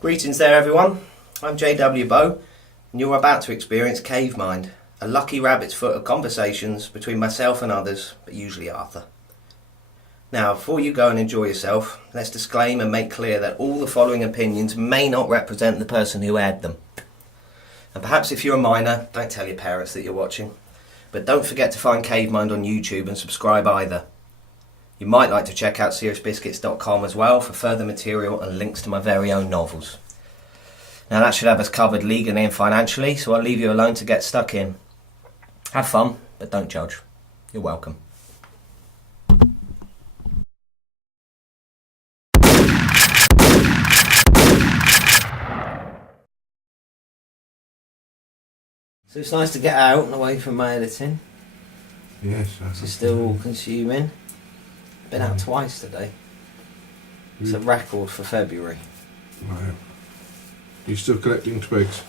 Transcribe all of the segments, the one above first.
Greetings there everyone, I'm JW Bowe and you're about to experience Cave Mind, a lucky rabbit's foot of conversations between myself and others, but usually Arthur. Now before you go and enjoy yourself, let's disclaim and make clear that all the following opinions may not represent the person who aired them. And perhaps if you're a minor, don't tell your parents that you're watching, but don't forget to find Cave Mind on YouTube and subscribe either. You might like to check out seriousbiscuits.com as well for further material and links to my very own novels. Now that should have us covered legally and financially, so I'll leave you alone to get stuck in. Have fun, but don't judge. You're welcome. So it's nice to get out and away from my editing. Yes. It's still consuming. Been out twice today. It's a record for February. Wow. You still collecting twigs?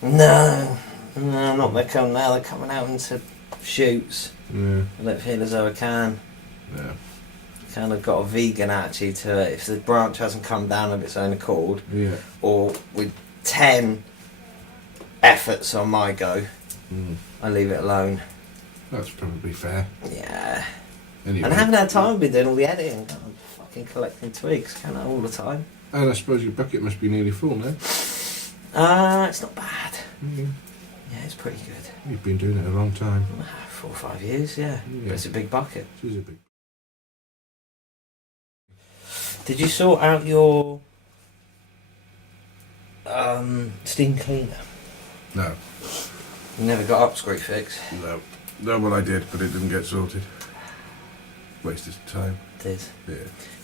No, not they come now. They're coming out into shoots. Yeah. I don't feel as though I can. Yeah. Kind of got a vegan attitude to it. If the branch hasn't come down of its own accord, Yeah. or with 10 efforts on my go, I leave it alone. That's probably fair. Yeah. Anyway. And I haven't had time to be doing all the editing. I'm fucking collecting twigs, can't I, all the time? And I suppose your bucket must be nearly full now. It's not bad. Yeah, it's pretty good. You've been doing it a long time. 4 or 5 years, yeah. But it's a big bucket. It is a big. Did you sort out your steam cleaner? No. You never got up screw fix? No. No, well I did, but it didn't get sorted. Wasted time. Did. Yeah.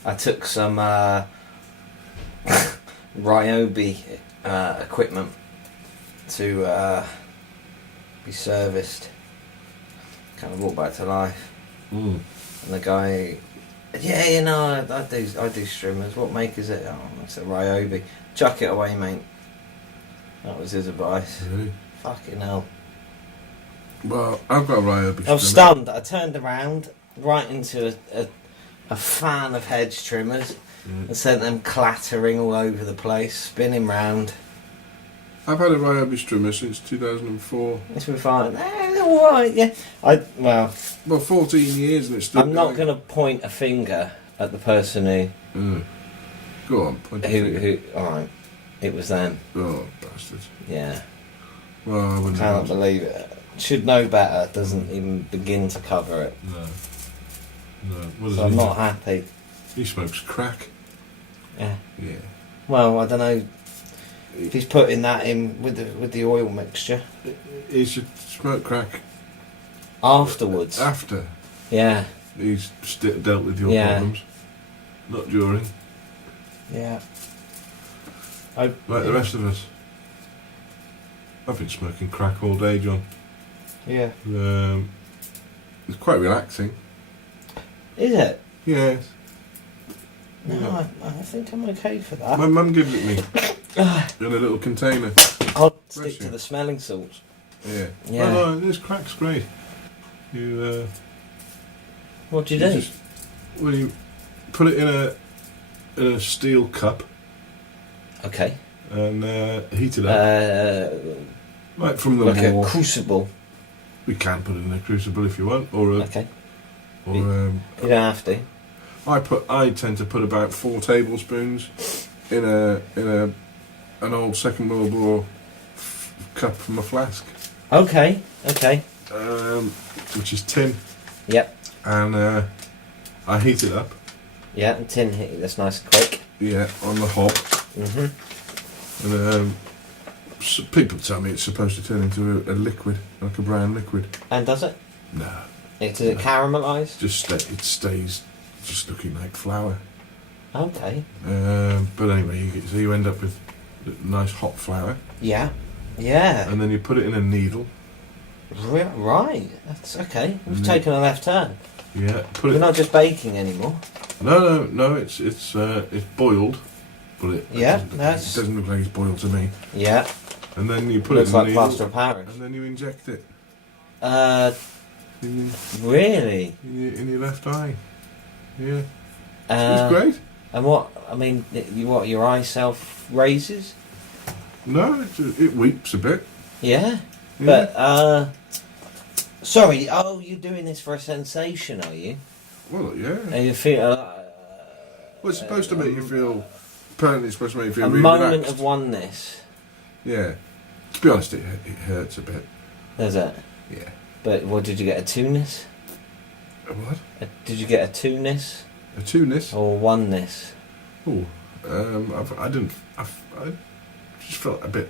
I took some Ryobi equipment to be serviced. Kind of brought back to life. And the guy, yeah, you know, I do streamers. What make is it? Oh, it's a Ryobi. Chuck it away, mate. That was his advice. Really? Fucking hell. Well, I've got a Ryobi. I was stunned. I turned around right into a fan of hedge trimmers and sent them clattering all over the place, spinning round. I've had a Ryobi trimmer since 2004. It's been fine. Alright, yeah. Well, 14 years and it's still I'm not going to point a finger at the person Go on, point who alright, it was them. Oh, bastards. Yeah. Well, I wouldn't Cannot believe it. Should know better, doesn't even begin to cover it. No. What does So I'm he not do? happy. He smokes crack. Yeah. Yeah. Well, I don't know if he's putting that in with the oil mixture. He should smoke crack Afterwards. after Yeah. he's dealt with your problems, not during. Yeah. Like the rest of us. I've been smoking crack all day, John. Yeah. It's quite relaxing. Is it? Yes. No, Yeah. I think I'm okay for that. My mum gives it me in a little container. I'll Bless stick to you. the smelling salts. Yeah. Yeah. Well, no, this crack's great. You What do you do? you put it in a steel cup Okay. and heat it up. Right from the Like wall. a crucible. We can put it in a crucible if you want, or Okay. you You don't have to. I tend to put about 4 tablespoons in an old Second World War cup from a flask. Okay. Okay. Which is tin, Yep. and I heat it up. Yeah. And tin heat. That's nice and quick. Yeah, on the hob. Mhm. And people tell me it's supposed to turn into a liquid, like a brown liquid. And does it? No, Does it caramelise? it stays just looking like flour. Okay. But anyway, so you end up with nice hot flour, Yeah. Yeah. and then you put it in a needle. Right. That's okay. We've Mm. taken a left turn. Yeah, put We're it. not just baking anymore. No. It's boiled, but it doesn't look like it's boiled to me. Yeah. And then you put Looks it in like the needle, plaster of Paris. and then you inject it Really? in your left eye. Yeah, Uh, it's great. And what, I mean, your eye self raises? No, it weeps a bit. Yeah. Yeah. But, sorry, you're doing this for a sensation, are you? Well, yeah. And you feel... Well, it's supposed to make you feel... Apparently it's supposed to make you feel a really moment relaxed. of oneness. Yeah. To be honest, it hurts a bit. Does it? Yeah. But what, did you get a two-ness? A what? Did you get a two-ness? A two-ness? Or oneness? Oh, I just felt a bit...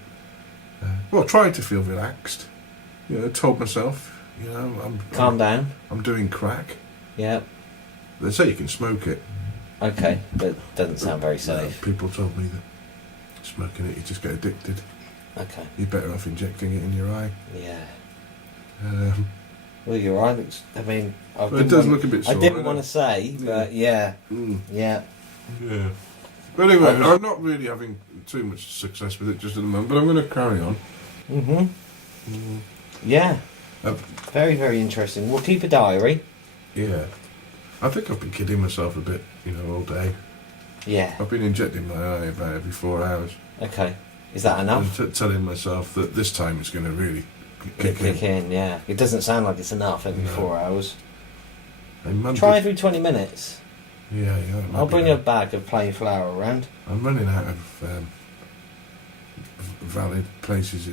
tried to feel relaxed. You know, told myself, Calm down. I'm doing crack. Yeah. They say you can smoke it. Okay, but it doesn't sound very safe. People told me that smoking it, you just get addicted. Okay. You're better off injecting it in your eye. Yeah. Well, your eye looks... I mean... It does look a bit sore. I didn't want to say, but yeah. Mm. Yeah. Yeah. But anyway, I'm not really having too much success with it just at the moment, but I'm going to carry on. Mm-hmm. Yeah. Very, very interesting. We'll keep a diary. Yeah. I think I've been kidding myself a bit, all day. Yeah. I've been injecting my eye about every 4 hours. Okay. Is that enough? And telling myself that this time it's going to really kick in, yeah. It doesn't sound like it's enough every 4 hours. And try every 20 minutes. Yeah. I'll bring a bag of plain flour around. I'm running out of valid places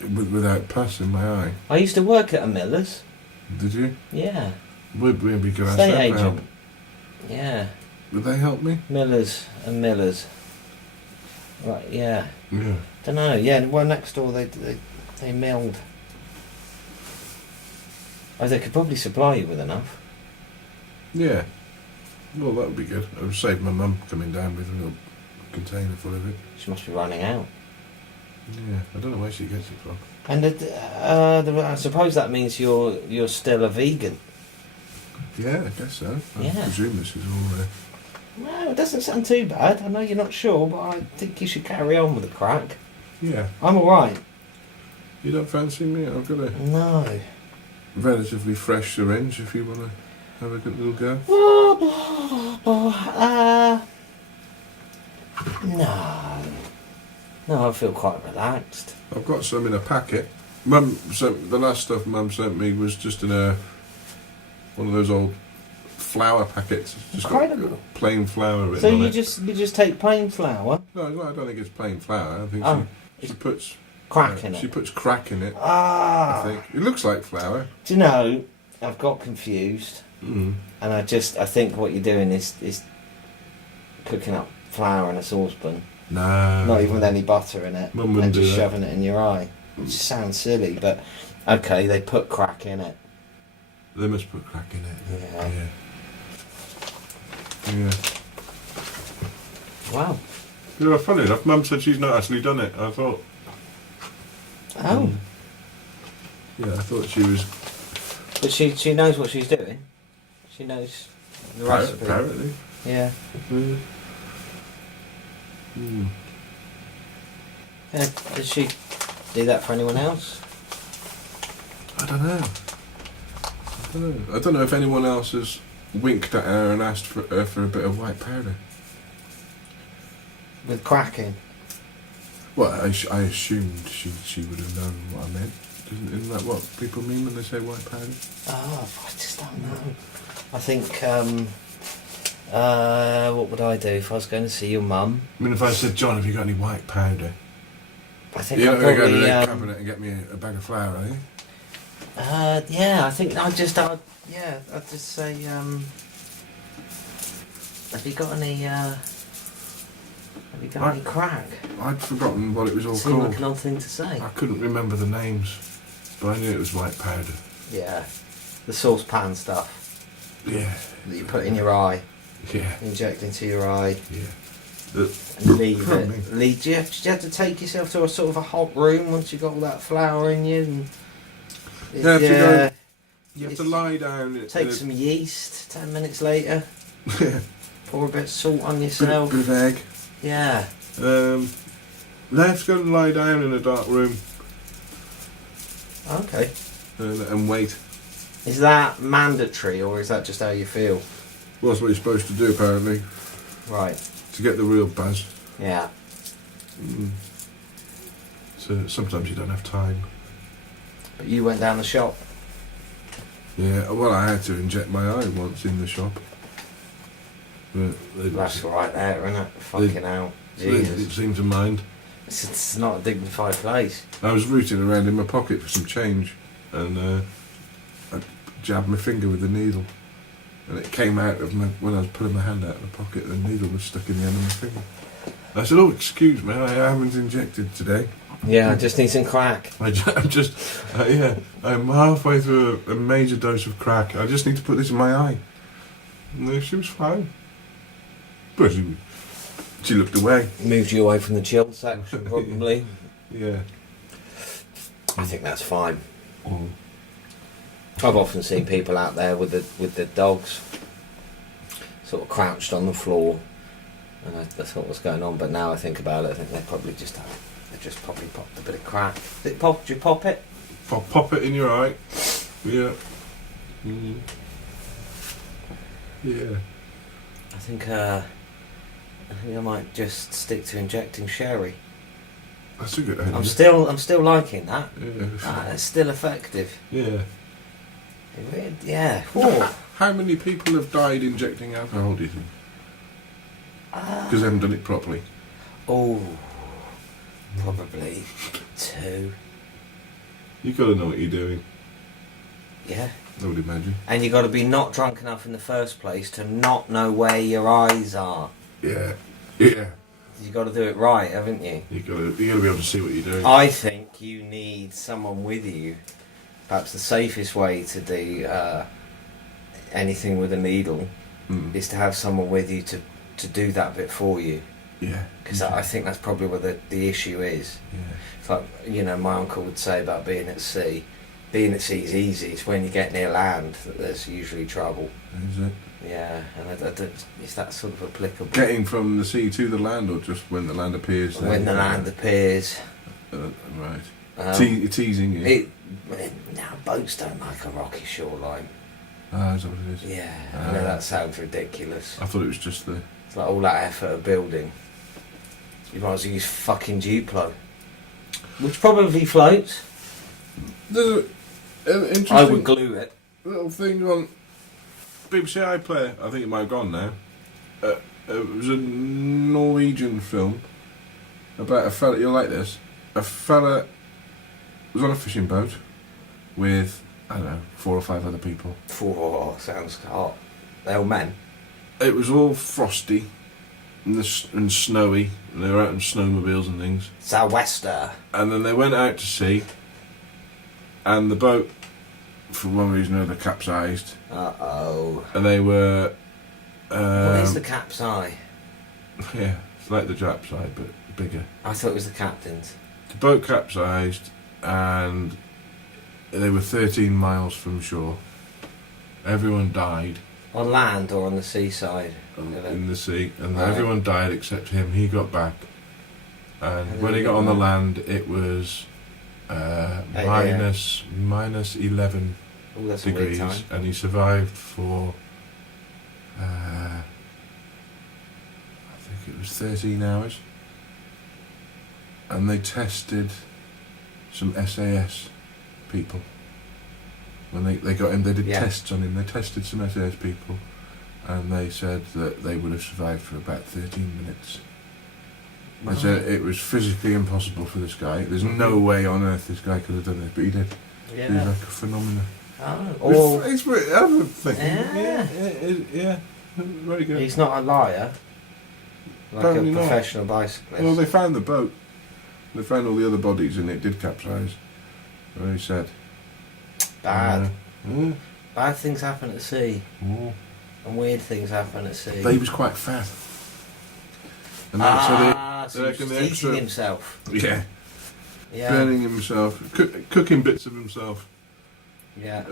without pus in my eye. I used to work at a miller's. Did you? Yeah. Would we be good? Estate agent. Yeah. Would they help me? Millers and Millers. Right, yeah. Yeah. Don't know, yeah, well next door they milled. Oh, they could probably supply you with enough. Yeah. Well, that would be good. I would save my mum coming down with a little container full of it. She must be running out. Yeah, I don't know where she gets it from. And I suppose that means you're still a vegan. Yeah, I guess so. I presume this is all... No, it doesn't sound too bad. I know you're not sure, but I think you should carry on with the crack. Yeah. I'm alright. You don't fancy me? I've got a No. relatively fresh syringe if you want to have a good little go. No, I feel quite relaxed. I've got some in a packet. The last stuff Mum sent me was just in one of those old flour packets. Just incredible. Got plain flour written so on you it. just take plain flour? No, I don't think it's plain flour. I think she puts crack in it. She puts crack in it. Ah. I think it looks like flour. Do you know? I've got confused, and I think what you're doing is cooking up flour in a saucepan. No. Not even with any butter in it. Mum and wouldn't just do that. shoving it in your eye. It just sounds silly, but okay, they put crack in it. They must put crack in it. Yeah. Yeah. Wow. Yeah, funny enough, Mum said she's not actually done it. I thought. Oh. Yeah, I thought she was. But she knows what she's doing. She knows the recipe. Apparently. Yeah. Did she do that for anyone else? I don't know. I don't know if anyone else has winked at her and asked for a bit of white powder. With cracking? Well, I assumed she would have known what I meant. Isn't that what people mean when they say white powder? Oh, I just don't know. I think, what would I do if I was going to see your mum? I mean, if I said, John, have you got any white powder? I think You're I'd not going to go to probably, the cabinet and get me a bag of flour, are you? yeah, I think I'd just say, have you got any crack? I'd forgotten what it was all Seemed called. like an odd thing to say. I couldn't remember the names, but I knew it was white powder. Yeah, the saucepan stuff. Yeah. That you put in your eye. Yeah. Inject into your eye. Yeah. And leave it. Did you have to take yourself to a sort of a hot room once you got all that flour in you? And you have to lie down. Take some yeast. 10 minutes later. Pour a bit of salt on yourself. Bit of egg. Yeah. They have to go and lie down in a dark room. Okay. And wait. Is that mandatory or is that just how you feel? Well, that's what you're supposed to do, apparently. Right. to get the real buzz. Yeah. So sometimes you don't have time. But you went down the shop. Yeah, well, I had to inject my eye once in the shop. But That's right there, isn't it? Fucking hell. they didn't Jesus. seem to mind. It's not a dignified place. I was rooting around in my pocket for some change, and I jabbed my finger with the needle, and it came out of my, when I was pulling my hand out of the pocket, the needle was stuck in the end of my finger. I said, "Oh, excuse me, I haven't injected today. Yeah, I just need some crack. I'm just, I'm halfway through a major dose of crack. I just need to put this in my eye." And she was fine. But she looked away. Moved you away from the chill section, probably. Yeah. I think that's fine. Mm. I've often seen people out there with the dogs sort of crouched on the floor, and I thought what's going on. But now I think about it, I think they probably just probably popped a bit of crack. Did you pop it? Pop it in your eye. Yeah. Mm. Yeah. I think I might just stick to injecting sherry. That's a good idea. I'm still liking that. Yeah. It's still effective. Yeah. Yeah. How many people have died injecting alcohol, do you think? Because they haven't done it properly. Probably 2. You've got to know what you're doing, Yeah. I would imagine. And you got to be not drunk enough in the first place to not know where your eyes are. Yeah. Yeah. You got to do it right, haven't you? You've got to be able to see what you're doing. I think you need someone with you. Perhaps the safest way to do anything with a needle is to have someone with you to do that bit for you. Yeah. Because I think that's probably where the issue is. Yeah. It's like, my uncle would say about being at sea. Being at sea is easy. It's when you get near land that there's usually trouble. Is it? Yeah, and I don't, is that sort of applicable? Getting from the sea to the land, or just when the land appears? When the land appears. Right. Teasing you. Now, boats don't like a rocky shoreline. Ah, is that what it is? Yeah, I know that sounds ridiculous. I thought it was just the... It's like all that effort of building. You might as well use fucking Duplo. Which probably floats. There's an interesting... I would glue it. Little thing on BBC iPlayer. I think it might have gone now. It was a Norwegian film about a fella. You'll like this. A fella was on a fishing boat with, I don't know, 4 or 5 other people. Sounds hot. They're all men. It was all frosty and snowy, and they were out on snowmobiles and things. Sou'wester. And then they went out to sea, and the boat, for one reason or another, capsized. Uh-oh. And they were... what is the cap's eye? Yeah, it's like the Jap side, but bigger. I thought it was the captain's. The boat capsized, and they were 13 miles from shore. Everyone died. On land or on the seaside? In the sea, and Right. everyone died except him. He got back, and when he got on the land, it was minus 11 Oh, that's a weird degrees, time. and he survived for I think it was 13 hours. And they tested some SAS people. When they got him, they did tests on him. They tested some SAS people, and they said that they would have survived for about 13 minutes. They said it was physically impossible for this guy. There's no way on earth this guy could have done this, but he did. Yeah. He was like a phenomenon. Oh. It's thinking. Yeah. Yeah, very good. He's not a liar. Like Apparently a not. professional bicyclist. Well, they found the boat. They found all the other bodies, and it did capsize. Very sad. Bad. Yeah. Bad things happen at sea. Oh. And weird things happen at sea. But he was quite fat. And so he's just eating himself. Yeah. Yeah. Burning himself, cooking bits of himself. Yeah.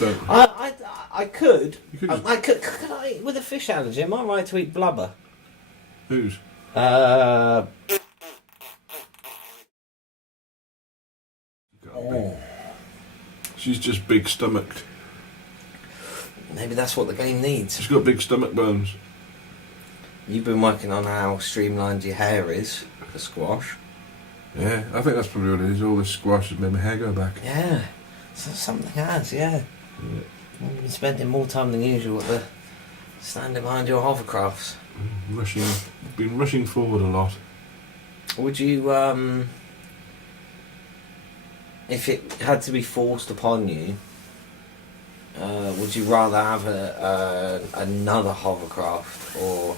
Don't. I could. You could I could I, with a fish allergy, am I right to eat blubber? Whose? She's just big stomached. Maybe that's what the game needs. She's got big stomach bones. You've been working on how streamlined your hair is for squash. Yeah, I think that's probably what it is. All this squash has made my hair go back. Yeah, so something has, yeah. You've been spending more time than usual at the standing behind your hovercrafts. Been rushing forward a lot. Would you, if it had to be forced upon you, would you rather have another hovercraft or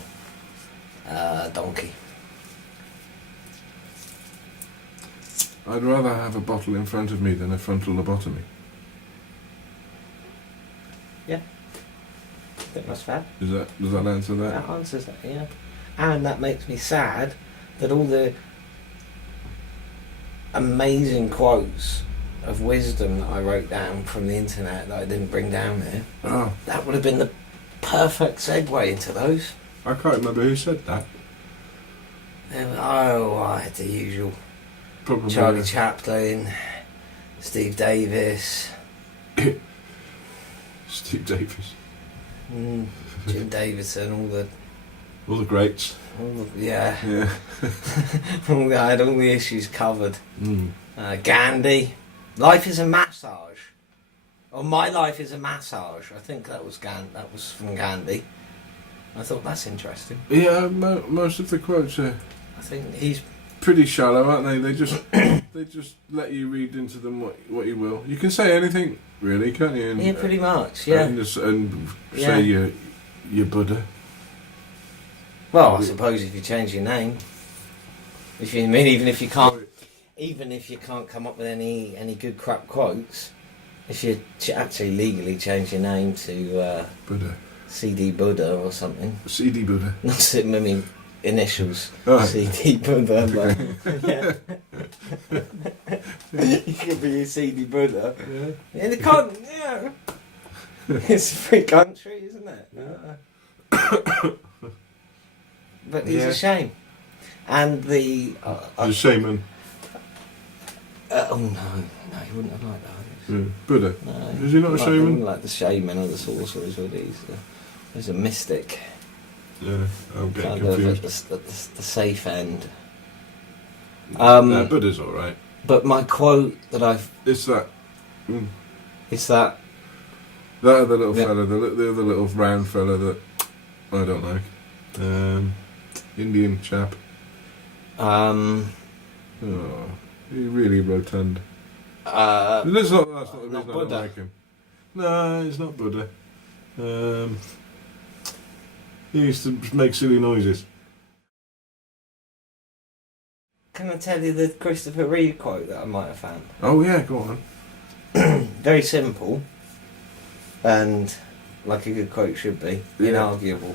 a donkey? I'd rather have a bottle in front of me than a frontal lobotomy. Yeah. I think that's fair. Does that answer that? That answers that, yeah. And that makes me sad that all the amazing quotes of wisdom that I wrote down from the internet that I didn't bring down there, that would have been the perfect segue into those. I can't remember who said that. The usual. Probably Charlie Chaplin, Steve Davis, Steve Davis, Jim Davidson, all the greats. Yeah. Yeah. I had all the issues covered. Gandhi, life is a massage. Or my life is a massage. I think that was from Gandhi. I thought that's interesting. Yeah, most of the quotes are. I think he's pretty shallow, aren't they? They just let you read into them what you will. You can say anything, really, can't you? And, pretty much. Yeah. And say you're Buddha. Well, I suppose if you change your name, even if you can't come up with any good crap quotes, if you actually legally change your name to Buddha, CD Buddha or something. CD Buddha. I mean, initials. Oh. CD Buddha. Yeah. You could be a CD Buddha. Yeah. In the continent, yeah. It's a free country, isn't it? But he's a shame. And the shaman. Oh no, he wouldn't have liked that. Yeah. Buddha. No, is he not a shaman? He wouldn't like the shaman or the sorcerers, would he? He's a mystic. Yeah, I'm getting kind confused. Of at the safe end. Buddha's all right. But my quote that it's that. It's that. That other little fella, the other little round fella that I don't like. Indian chap. Oh, he's really rotund. That's not the reason I don't like him. No, he's not Buddha. He used to make silly noises. Can I tell you the Christopher Reeve quote that I might have found? Oh yeah, go on. Very simple, and like a good quote should be, inarguable.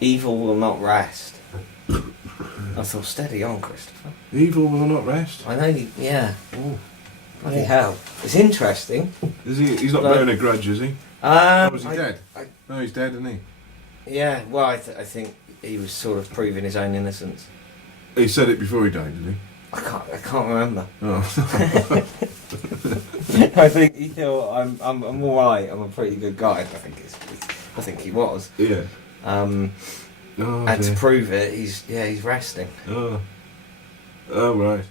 Evil will not rest. I thought, steady on, Christopher. Evil will not rest. I know, yeah. Oh. Bloody hell. It's interesting. Is he? He's not bearing a grudge, is he? Was he dead? No, he's dead, isn't he? Yeah, well, I think he was sort of proving his own innocence. He said it before he died, did he? I can't remember. Oh. I think he thought I'm all right. I'm a pretty good guy. I think he was. Yeah. And to prove it, he's resting. Oh. Oh right.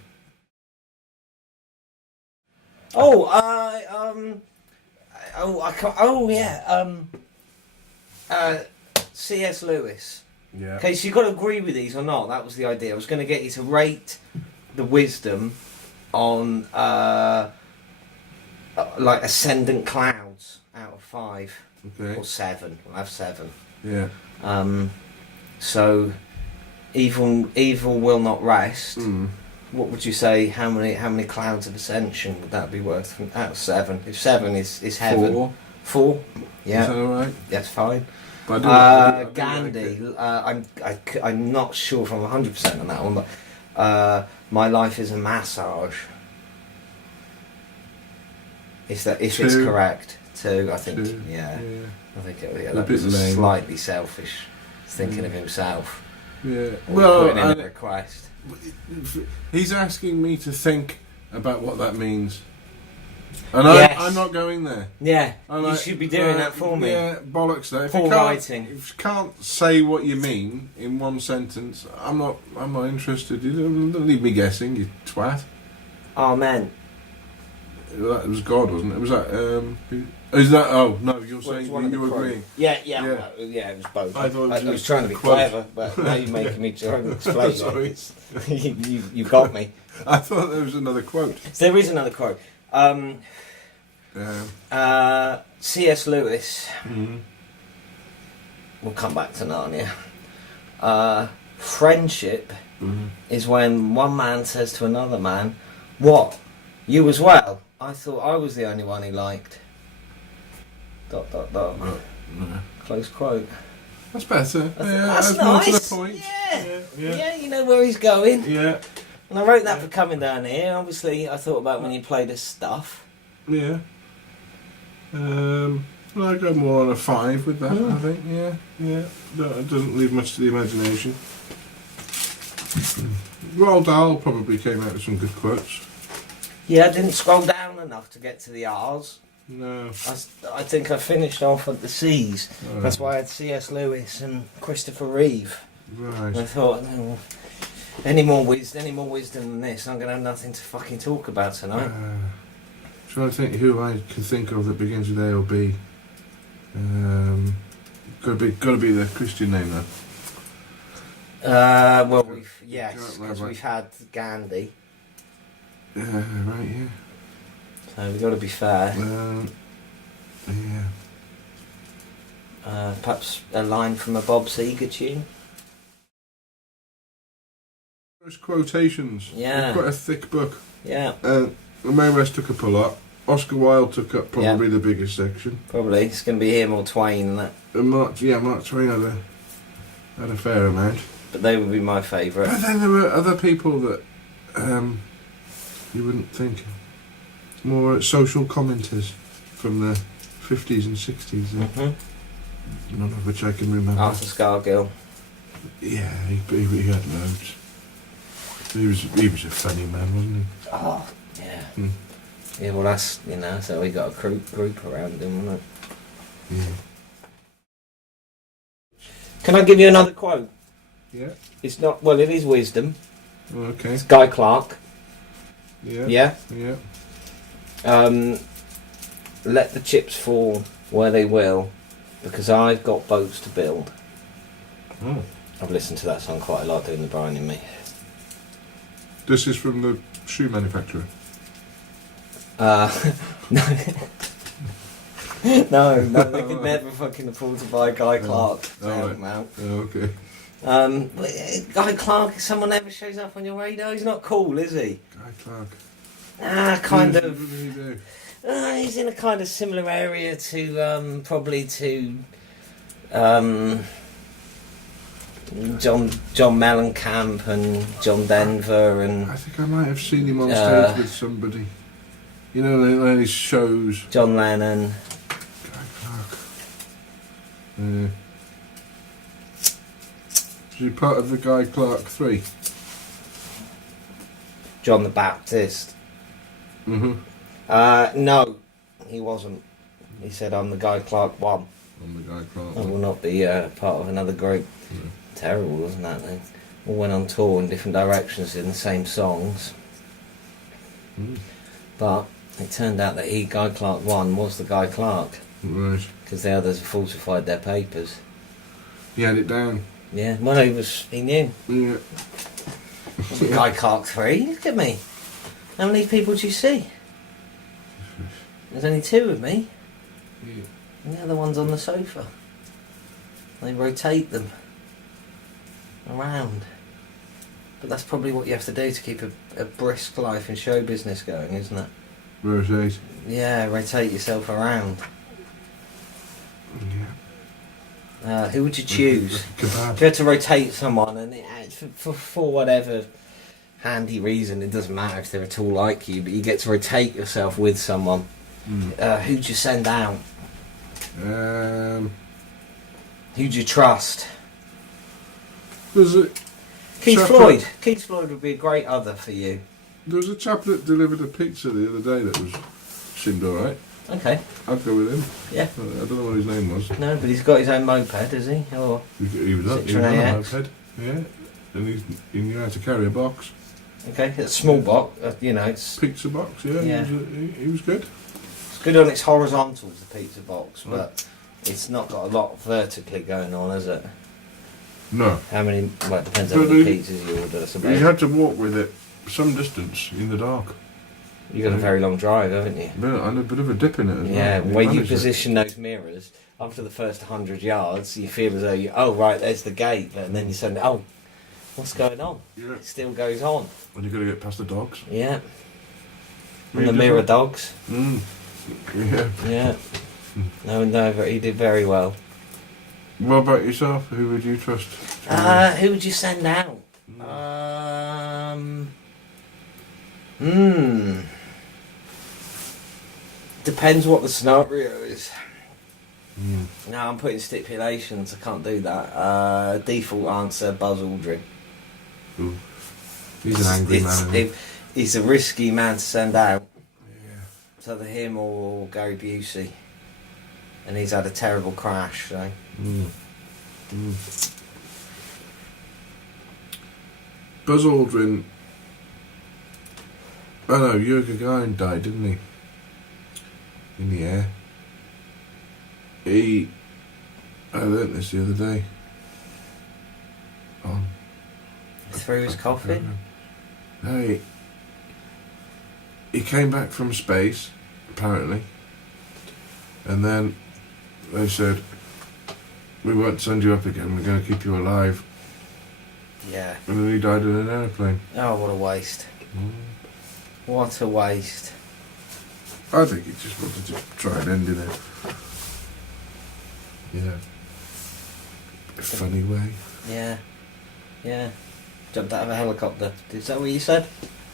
C.S. Lewis. Yeah. Okay, so you've got to agree with these or not. That was the idea. I was going to get you to rate the wisdom on like ascendant clouds out of 5. Okay. Or 7. I'll have 7. Yeah. So evil will not rest. What would you say? How many clouds of ascension would that be worth out of 7? If 7 is heaven. 4. Yeah. Is that alright? That's fine. Gandhi. I'm not sure if I'm 100% on that one, but my life is a massage. If it's correct, 2, I think. 2. Yeah. I think that a was bit lame. Slightly selfish, thinking of himself. Yeah. Putting in a request. He's asking me to think about what that means. And Yes. I'm not going there. Yeah, I'm you like, should be doing that for me. Yeah, bollocks that. If For you can't, writing. if you can't say what you mean in one sentence, I'm not interested. You don't leave me guessing, you twat. Amen. That was God, wasn't it? Was that who? Is that? Oh no, you're Well, saying one of the you quotes. agreeing. Yeah, Yeah. it was both. I thought it I was was trying to be quote. clever, but now you're making me try and explain Sorry. it. You got me. I thought there was another quote. So there is another quote. C.S. Lewis. Mm-hmm. We'll come back to Narnia. Friendship is when one man says to another man, "What? You as well? I thought I was the only one he liked." ... No. Close quote. That's better. That's more nice. to the point. Yeah, you know where he's going. Yeah. And I wrote that for coming down here. Obviously, I thought about when you played his stuff. Yeah. Well, I go more on a 5 with that. I think. Yeah. It doesn't leave much to the imagination. Roald Dahl probably came out with some good quotes. Yeah, I didn't scroll down enough to get to the R's. No. I think I finished off at the C's. Oh. That's why I had C.S. Lewis and Christopher Reeve. Right. I thought, any more wisdom than this, I'm going to have nothing to fucking talk about tonight. Trying to think who I can think of that begins with A or B. Got to be the Christian name though. Well, because we've had Gandhi, Right. Yeah. so we've got to be fair. Yeah. Perhaps a line from a Bob Seger tune. First quotations. Yeah. Quite a thick book. Yeah, Mae West took up a lot. Oscar Wilde took up probably the biggest section. probably. It's going to be him or Twain, and that. And Mark Twain had a fair amount. But they would be my favourite. But then there were other people that you wouldn't think. More social commenters from the 50s and 60s. Mm-hmm. None of which I can remember. Arthur Scargill. Yeah, he had loads. He was a funny man, wasn't he? Oh, yeah. Hmm. Yeah, well, that's, so we got a group around him, wasn't it? Yeah. Can I give you another quote? Yeah. It's not, well, it is wisdom. Oh, okay. It's Guy Clark. Yeah. Yeah? Yeah. Let the chips fall where they will, because I've got boats to build. Oh. I've listened to that song quite a lot doing the Brian in Me. This is from the shoe manufacturer. No. no, they could never fucking afford to buy Guy Clark. Oh, okay. Guy Clark, if someone ever shows up on your radar, he's not cool, is he? Guy Clark. Kind What of. did he do? He's in a kind of similar area to, probably to, John Mellencamp and John Denver and I think I might have seen him on stage with somebody. You know, in his shows. John Lennon. Guy Clark. Yeah. Is he part of the Guy Clark 3? John the Baptist. Mm-hmm. No, he wasn't. He said, I'm the Guy Clark 1. On the Guy Clark I 1. will not be part of another group. Yeah. Terrible, wasn't that? They all went on tour in different directions in the same songs. Mm. But it turned out that Guy Clark 1 was the Guy Clark. Right. Because the others falsified their papers. He had it down. Yeah, well, he knew. Yeah. Guy Clark 3, look at me. How many people do you see? There's only 2 of me. Yeah. And the other one's on the sofa. They rotate them around. But that's probably what you have to do to keep a brisk life in show business going, isn't it? Rotate. Yeah, rotate yourself around. Yeah. Who would you choose? Kebab. If you had to rotate someone, and for whatever handy reason, it doesn't matter if they're at all like you, but you get to rotate yourself with someone. Who'd you send out? Who'd you trust? There's a Keith chap Floyd. Keith Floyd would be a great other for you. There was a chap that delivered a pizza the other day that was Seemed alright. Okay. I'd go with him. Yeah. I don't know what his name was. No, but he's got his own moped, has he? Or He was on a AX. moped. Yeah. And he knew how to carry a box. okay, it's a small box. You know, it's Pizza box, yeah. Yeah. He was good. good on its horizontals, the pizza box, Right. but it's not got a lot vertically going on, has it? No. How many? Well, it depends how But many the- pizzas you order. I You suppose. had to walk with it some distance in the dark. You've got a very long drive, haven't you? And a bit of a dip in it as well. Yeah, He where you managed it. position those mirrors, after the first 100 yards, you feel as though oh right, there's the gate, and then you suddenly, oh, what's going on? Yeah. It still goes on. And you've got to get past the dogs. Yeah. You And the did mirror that? dogs. Mm. Yeah. Yeah. No, he did very well. What about yourself? Who would you trust? Who would you send out? Depends what the scenario is. Mm. No, I'm putting stipulations. I can't do that. Default answer: Buzz Aldrin. Ooh. He's an angry man. Isn't he? He's a risky man to send out. Yeah. It's either him or Gary Busey, and he's had a terrible crash. So. Mm. Mm. Buzz Aldrin. Oh no, Yuri Gagarin died, didn't he? In the air. I learnt this the other day. Through his coffee? No, he came back from space, apparently, and then they said, we won't send you up again, we're going to keep you alive. Yeah. And then he died in an aeroplane. Oh, what a waste. What a waste. I think he just wanted to try and end it. Yeah. A funny way. Yeah. Yeah. Jumped out of a helicopter. Is that what you said?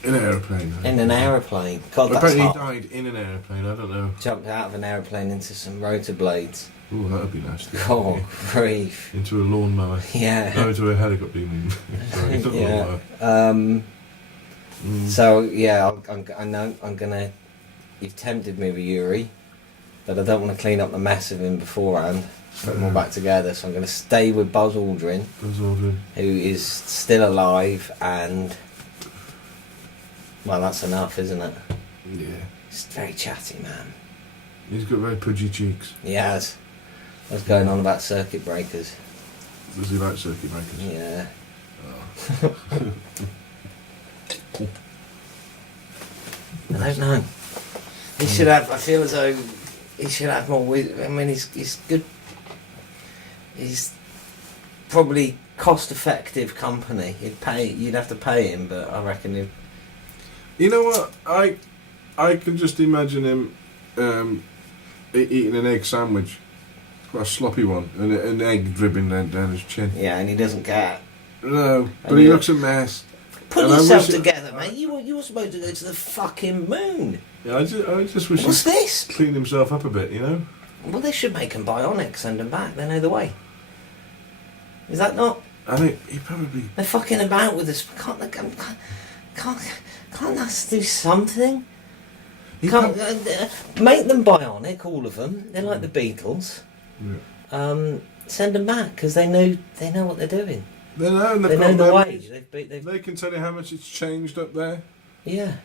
In an aeroplane. I In think. an aeroplane. God, I that's bet he hot. died in an aeroplane, I don't know. Jumped out of an aeroplane into some rotor blades. Oh, that would be nasty. Oh, grief. Into a lawnmower. Yeah. No, into a helicopter, you mean. Sorry, it's not a Yeah. lawnmower. So, yeah, I know I'm going to... You've tempted me with Yuri, but I don't want to clean up the mess of him beforehand. Put them all back together, so I'm going to stay with Buzz Aldrin, Buzz Aldrin. who is still alive, and... Well, that's enough, isn't it? Yeah. He's a very chatty man. He's got very pudgy cheeks. He has. I was going on about circuit breakers. Does he like circuit breakers? Yeah. I don't know. He should have. I feel as though he should have more. I mean, he's good. He's probably cost-effective company. You'd have to pay him, but I reckon he'd. You know what? I can just imagine him eating an egg sandwich. Quite a sloppy one. And an egg dripping down his chin. Yeah, and he doesn't get. No, but he looks a mess. Put And I yourself wish it- together, mate. You were supposed to go to the fucking moon. Yeah, I just wish What's he'd this? clean himself up a bit, you know? Well, they should make them bionic, send them back. They know the way. Is that not? I think he probably... They're fucking about with us. Can't us do something? He Can't prob- make them bionic, all of them. They're like the Beatles. Yeah. Send them back because they know what they're doing. They know, and They they've know got the memories. way. They can tell you how much it's changed up there. Yeah.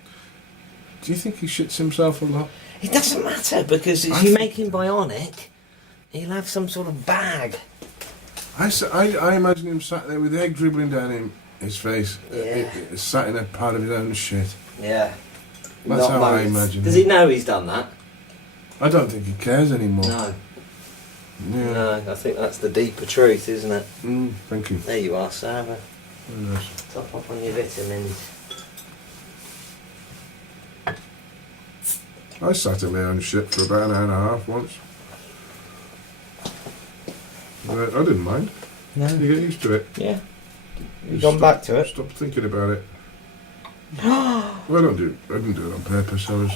Do you think he shits himself a lot? It doesn't matter because if you make him bionic, he'll have some sort of bag. I imagine him sat there with the egg dribbling down his face. Yeah. Sat in a part of his own shit. Yeah. That's Not how I most. imagine Does it. he know he's done that? I don't think he cares anymore. No. Yeah. No, I think that's the deeper truth, isn't it? Thank you. There you are, sir. Have a Very nice. top up on your vitamins. I sat in my own shit for about an hour and a half once. I didn't mind. No. You get used to it. Yeah. You've Just gone back to it. Stop thinking about it. Well, I didn't do it on purpose. I was...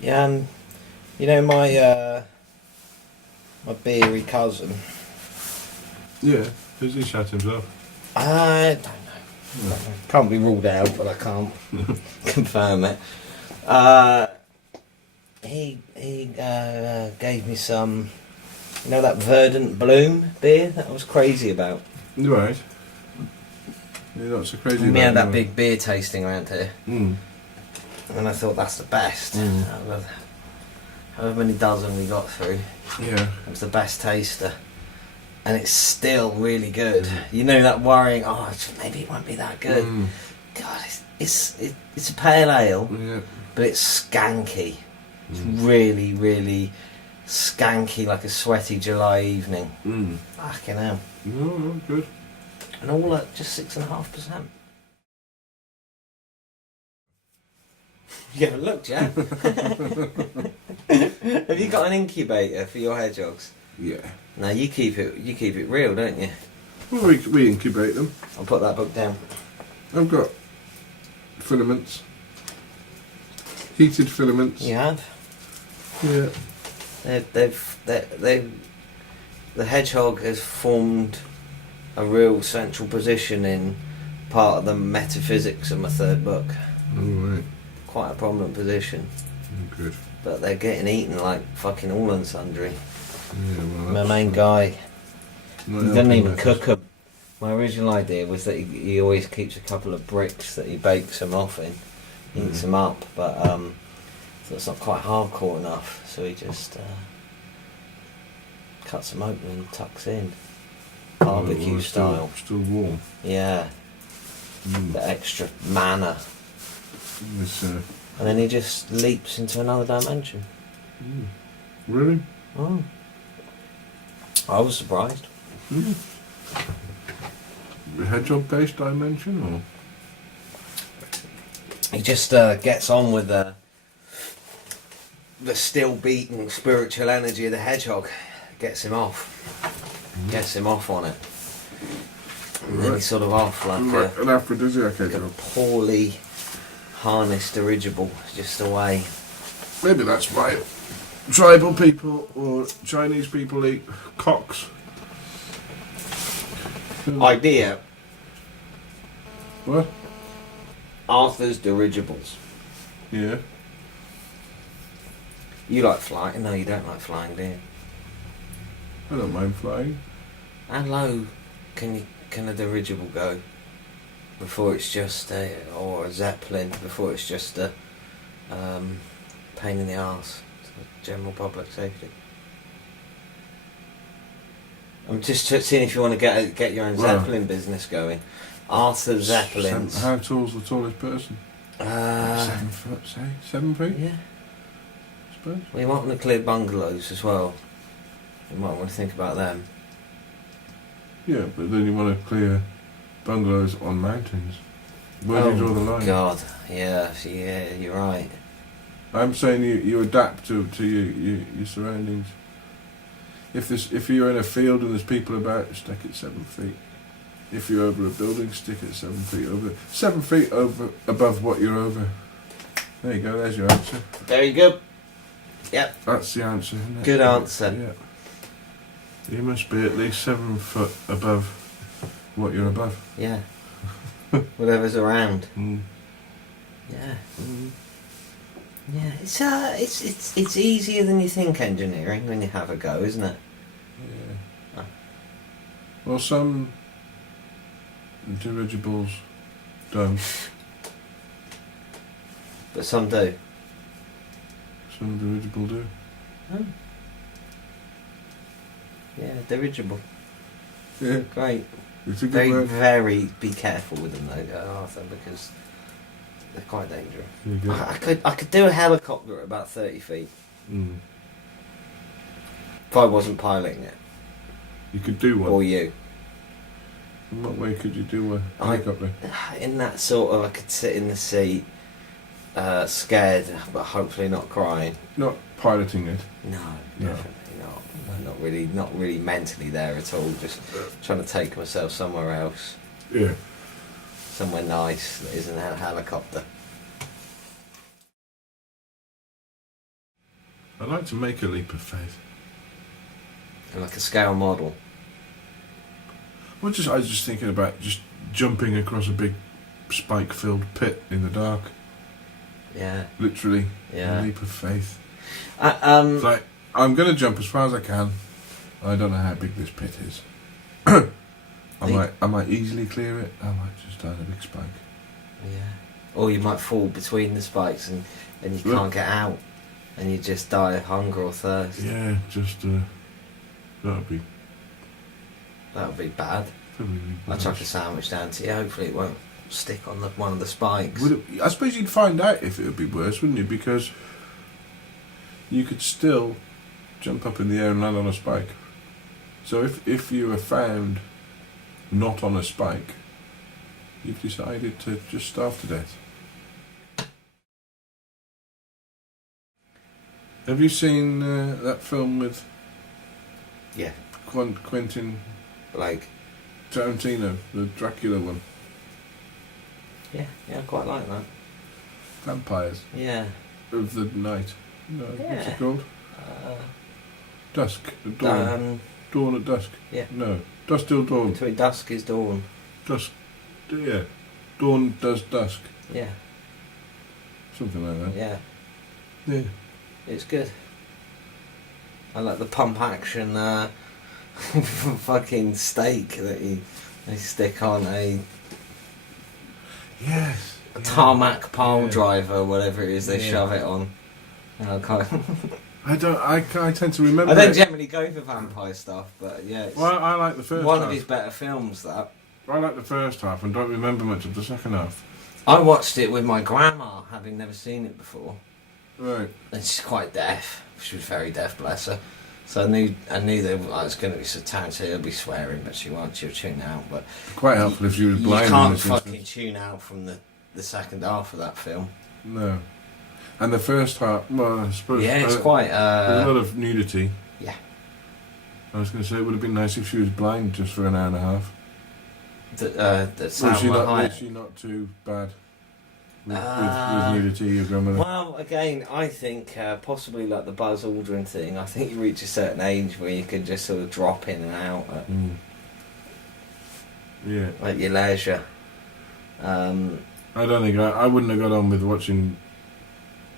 Yeah, you know my beery cousin. Yeah. Does he shat himself? I don't know. Can't be ruled out, but I can't confirm it. he gave me some, you know, that Verdant Bloom beer that I was crazy about. Right. You're not so crazy We about had that it. big beer tasting around here, Mm. and I thought that's the best. Mm. Out of however many dozen we got through, Yeah. it was the best taster. And it's still really good. You know that worrying, maybe it won't be that good. Mm. God, it's a pale ale, Yeah. but it's skanky. It's really, really skanky, like a sweaty July evening. Mm. Fucking hell. No, good. And all at just 6.5%. You haven't looked yet. Have you got an incubator for your hedgehogs? Yeah. No, you keep it real, don't you? Well, we incubate them. I'll put that book down. I've got filaments. Heated filaments. You have? Yeah. The hedgehog has formed a real central position in part of the metaphysics of my third book. All right. Quite a prominent position. Oh, good. But they're getting eaten like fucking all and sundry. Yeah, well, My that's main guy, not he doesn't helping even matters. cook them. My original idea was that he always keeps a couple of bricks that he bakes them off in, eats them up, but so it's not quite hardcore enough, so he just cuts them open and tucks in. Barbecue Well, style. Still warm. Yeah, the extra mana. It's, And then he just leaps into another dimension. really? Oh. I was surprised. Hedgehog-based dimension, or? He just gets on with the still beating spiritual energy of the hedgehog. Gets him off. Gets him off on it. And then he's sort of off like An aphrodisiac a hedgehog. poorly harnessed dirigible just away. Maybe that's why tribal people or Chinese people eat cocks. Idea. What? Arthur's dirigibles. Yeah. You like flying? No, you don't like flying, do you? I don't mind flying. How low can a dirigible go before it's just or a zeppelin before it's just a pain in the arse to the general public safety? I'm just seeing if you want to get your own Well, zeppelin business going. Arthur Zeppelins. How tall's the tallest person? 7 foot, say? 7 feet? Yeah. I suppose. Well, you might want to clear bungalows as well. You might want to think about them. Yeah, but then you want to clear bungalows on mountains. Where do you draw the line? God, yeah, you're right. I'm saying you adapt to your surroundings. If you're in a field and there's people about, stick it 7 feet. If you're over a building, stick it 7 feet over. 7 feet over above what you're over. There you go. There's your answer. There you go. Yep. That's the answer, isn't it? Good answer. Yeah. You must be at least 7 foot above what you're above. Yeah. Whatever's around. Mm. Yeah. Yeah. It's easier than you think, engineering, when you have a go, isn't it? Yeah. Well, some dirigibles don't. But some do. Some dirigible do. Oh. Yeah, dirigible. Yeah. Great. It's a good Very, word. very be careful with them though, Arthur, because they're quite dangerous. There you go. I could do a helicopter at about 30 feet Mm. if I wasn't piloting it, You could do one. or you. In what way could you do a helicopter? In that sort of, I could sit in the seat, scared, but hopefully not crying. Not piloting it. No, No. definitely not. Not really mentally there at all. Just trying to take myself somewhere else, Yeah. somewhere nice that isn't a helicopter. I'd like to make a leap of faith. Like a scale model. Well, I was just thinking about just jumping across a big spike-filled pit in the dark. Yeah, Literally. yeah. A leap of faith. It's like, I'm going to jump as far as I can. I don't know how big this pit is. I might easily clear it. I might just die on a big spike. Yeah. Or you might fall between the spikes and you can't get out, and you just die of hunger or thirst. Yeah, just that would be bad. I'll chuck a sandwich down to you. Hopefully it won't stick on one of the spikes. I suppose you'd find out if it would be worse, wouldn't you? Because you could still jump up in the air and land on a spike. So if you were found not on a spike, you've decided to just starve to death. Have you seen that film with Yeah. Quentin Blake? Tarantino, the Dracula one? Yeah, I quite like that. Vampires Yeah. of the night. No, what's Yeah. it called? Dusk. Dawn. Dawn at dusk. Yeah. No. Dusk till dawn. Between dusk is dawn. Dusk. Yeah. Dawn does dusk. Yeah. Something like that. Yeah. Yeah. It's good. I like the pump action fucking steak that they stick on a Yes. tarmac pile Yeah. driver, whatever it is they Yeah. shove it on. I tend to remember. I don't it. generally go for vampire stuff, but yeah, it's Well, I like the first one half. of his better films. That I like the first half and don't remember much of the second half. I watched it with my grandma, having never seen it before. Right. And she's quite deaf. She was very deaf, bless her. So I knew that I was going to be satanic, so he'll be swearing, but she won't. She'll tune out. But Quite helpful if she was blind. You in can't this fucking instance. tune out from the second half of that film. No. And the first half, well, I suppose. Yeah, it's quite. There's a lot of nudity. Yeah. I was going to say it would have been nice if she was blind just for an hour and a half. That Was Salma she not too bad with Uh, nudity, your grandmother? Well, again, I think possibly like the Buzz Aldrin thing. I think you reach a certain age where you can just sort of drop in and out Yeah. at your leisure. I don't think I wouldn't have got on with watching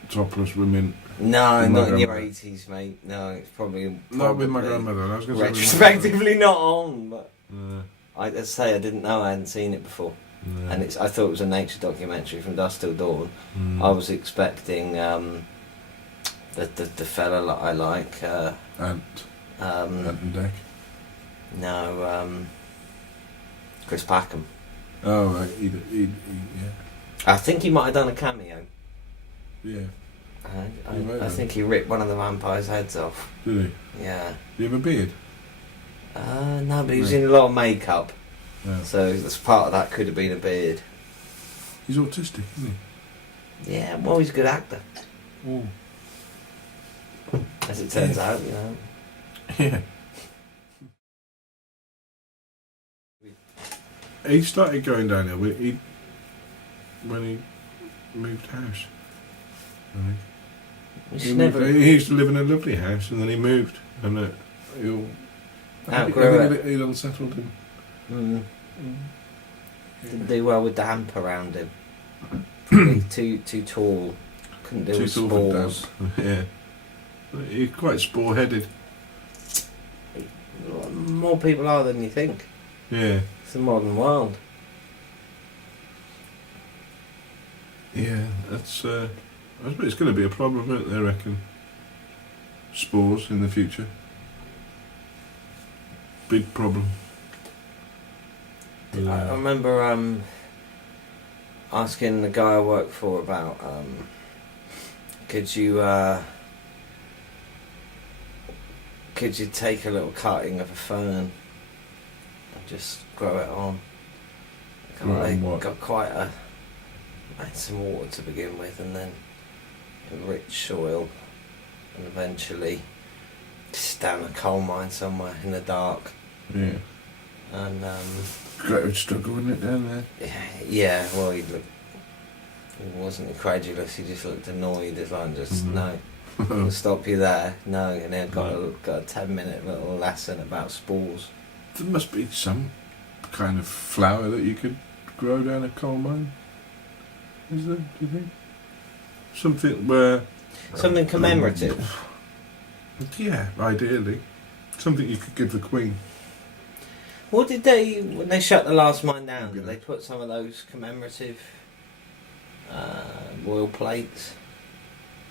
topless women. No, With my not in your grandmother. 80s, mate. No, it's probably Not with my grandmother. I was going to say retrospectively not on, but No. I say I didn't know, I hadn't seen it before. No. And I thought it was a nature documentary from dusk till dawn. Mm. I was expecting the fella that I like. Ant and Deck. No, Chris Packham. Oh, right. He'd, yeah. I think he might have done a cameo. Yeah. He might I have. think he ripped one of the vampires' heads off. Did he? Yeah. Do you have a beard? No, but he was No. in a lot of makeup. No. So that's part of that could have been a beard. He's autistic, isn't Yeah, well, he's a good actor, he? Oh. as it turns out, you know. Yeah. He started going downhill when he moved house. I think. He used to live in a lovely house, and then he moved, and I think it unsettled him. Didn't do well with damp around him. Probably too tall. Couldn't do with Too tall for spores. damp. Yeah. He's quite spore-headed. More people are than you think. Yeah. It's a modern world. Yeah, that's. I suppose it's going to be a problem, isn't it, I reckon? Spores in the future. Big problem. I remember asking the guy I work for about could you take a little cutting of a fern and just grow it on? Grow it on what? Got had some water to begin with, and then a rich soil, and eventually just down a coal mine somewhere in the dark. Yeah. And Great struggle, wouldn't it, down there? yeah, well, he wasn't incredulous. He just looked annoyed. As I just no, I'll stop you there. No, and then got a 10-minute little lesson about spores. There must be some kind of flower that you could grow down a coal mine. Is there? Do you think? Something where Something commemorative. Yeah, ideally. Something you could give the Queen. What did they, when they shut the last mine down, did they put some of those commemorative royal plates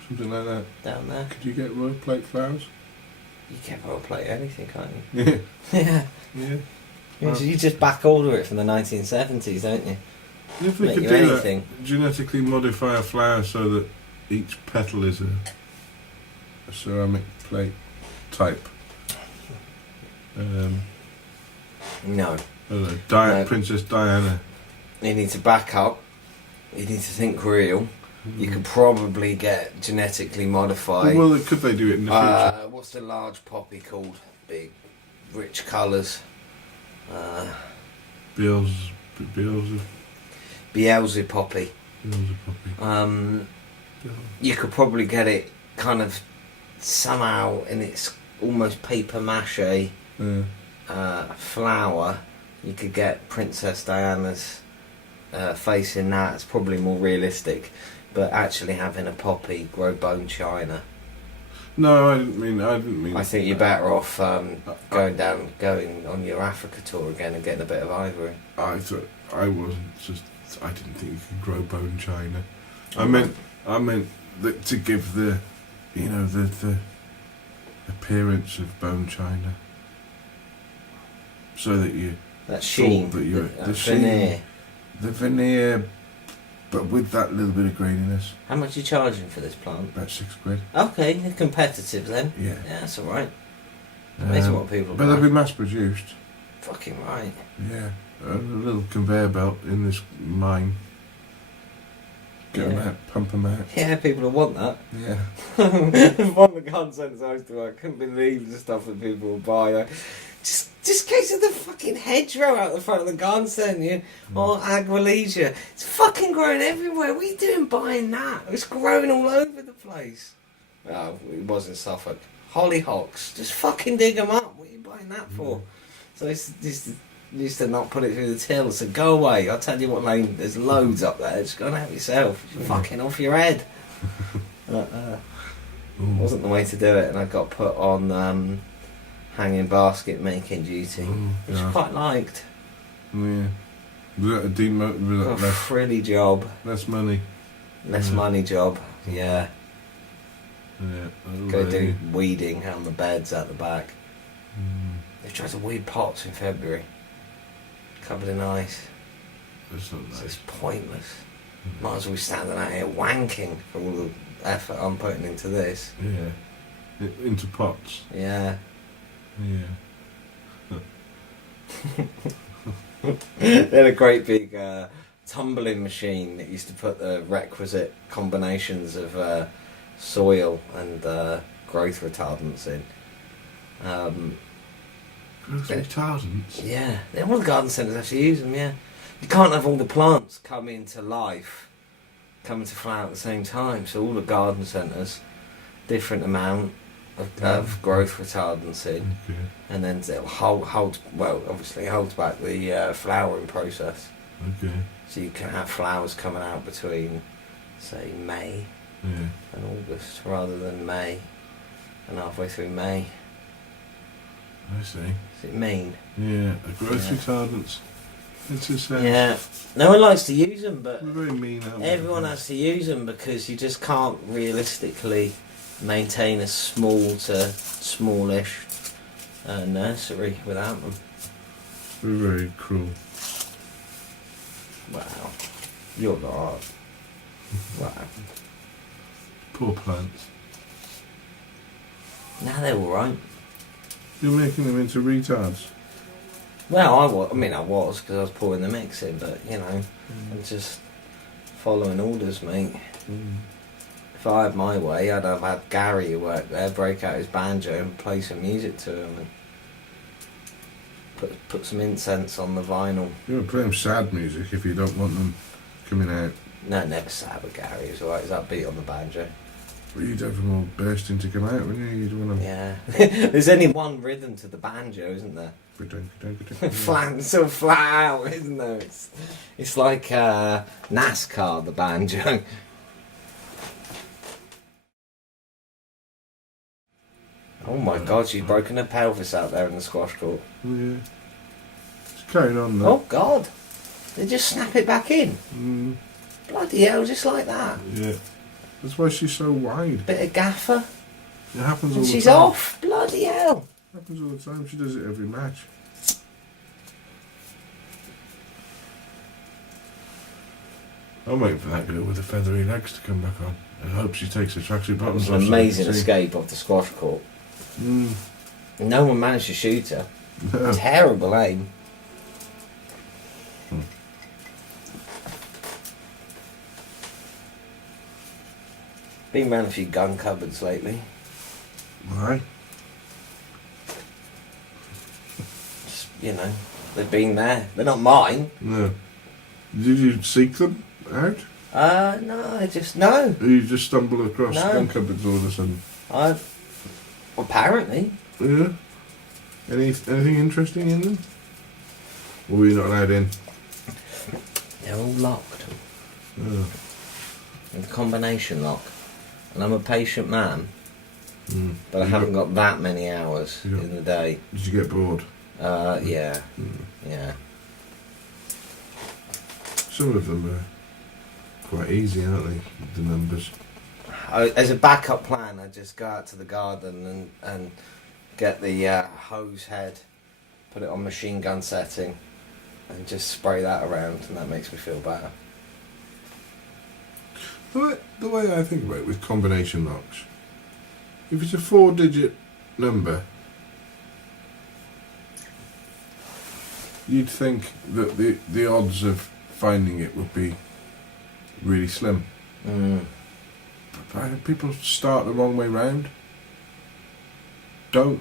Something like that. down there? Could you get royal plate flowers? You can royal plate anything, can't you? Yeah. Yeah. Yeah. You just back order it from the 1970s, don't you? If we Make could you do anything. that, genetically modify a flower so that each petal is a ceramic plate type. No. I don't know, No. Princess Diana. You need to back up. You need to think real. You could probably get genetically modified. Well, could they do it in the future? What's the large poppy called? Big, rich colours. Beelzebub poppy. You could probably get it kind of somehow in its almost paper mache flower. You could get Princess Diana's face in that. It's probably more realistic. But actually having a poppy grow bone china. No, I didn't mean. I think you're better off going on your Africa tour again and getting a bit of ivory. I thought I didn't think you could grow bone china. I meant that to give the appearance of bone china, so that you That sheen, that you're the veneer. The veneer, but with that little bit of graininess. How much are you charging for this plant? About £6. Okay, you're competitive then. Yeah. Yeah, that's alright. Amazing what people But they'll be mass produced. Fucking right. Yeah. A little conveyor belt in this mine. Get them out, pump them out. Yeah, people will want that. Yeah. One of the garden centres I used to work, I couldn't believe the stuff that people would buy. Like, just case of the fucking hedgerow out the front of the garden centre, or Aguilesia. It's fucking growing everywhere. What are you doing buying that? It's growing all over the place. Oh, it was in Suffolk. Hollyhocks. Just fucking dig them up. What are you buying that for? So it's used to not put it through the till. So go away. I'll tell you what, Lane, there's loads up there. Just go and have it yourself. You're fucking off your head. Wasn't the way to do it, and I got put on hanging basket making duty, which I quite liked. Yeah. Was that a A frilly job. Less money. Less money job, yeah. Yeah. Go do weeding on the beds out the back. They've tried to weed pots in February. Covered in ice. That's not nice. So it's pointless. Might as well be standing out here wanking for all the effort I'm putting into this. Yeah. Into pots. Yeah. Yeah. They had a great big tumbling machine that used to put the requisite combinations of soil and growth retardants in. Growth retardants? Yeah, all the garden centres have to use them, yeah. You can't have all the plants come into life, come into flower at the same time, so all the garden centres, different amount of growth retardants in, and then it'll hold back the flowering process. Okay. So you can have flowers coming out between, say, May and August, rather than May and halfway through May. I see. Does it mean? Yeah, growth retardants. It's just yeah. No one likes to use them, but we're very mean. everyone has to use them because you just can't realistically maintain a small to smallish nursery without them. We're very cruel. Wow. You're not. Wow. Poor plants. Now they're alright. You're making them into retards. Well, I was because I was pouring the mix in, but I'm just following orders, mate. If I had my way, I'd have had Gary who worked there break out his banjo and play some music to him and put some incense on the vinyl. You don't play them sad music if you don't want them coming out. No, never sad with Gary. He was alright. He's upbeat on the banjo. Well, you'd have them all bursting to come out, wouldn't you? You'd want them. Yeah. There's only one rhythm to the banjo, isn't there? Flat, so flat out, isn't there? It's like NASCAR, the banjo. my God, she's broken her pelvis out there in the squash court. Yeah. It's carrying on though. Oh God, they just snap it back in. Bloody hell, just like that. Yeah. That's why she's so wide. Bit of gaffer. It happens all And the she's time. off. Bloody hell. It happens all the time. She does it every match. I'm waiting for that girl with the feathery legs to come back on. I hope she takes her tracksuit That bottoms was an off so I can amazing see. escape off the squash court. Mm. No one managed to shoot her. No. Terrible aim. Been round a few gun cupboards lately. Why? Just, you know, they've been there. They're not mine. No. Did you seek them out? No, I just no. Or you just stumbled across No. gun cupboards all of a sudden? Apparently. Yeah. Anything interesting in them? Or were you not allowed in? They're all locked. Oh. With a combination lock. And I'm a patient man, but I You haven't got that many hours You got- in the day. Did you get bored? Yeah. Yeah. Some of them are quite easy, aren't they? The numbers. As a backup plan, I just go out to the garden and get the hose head, put it on machine gun setting, and just spray that around, and that makes me feel better. The way I think about it with combination locks, if it's a 4-digit number, you'd think that the odds of finding it would be really slim. But people start the wrong way round. Don't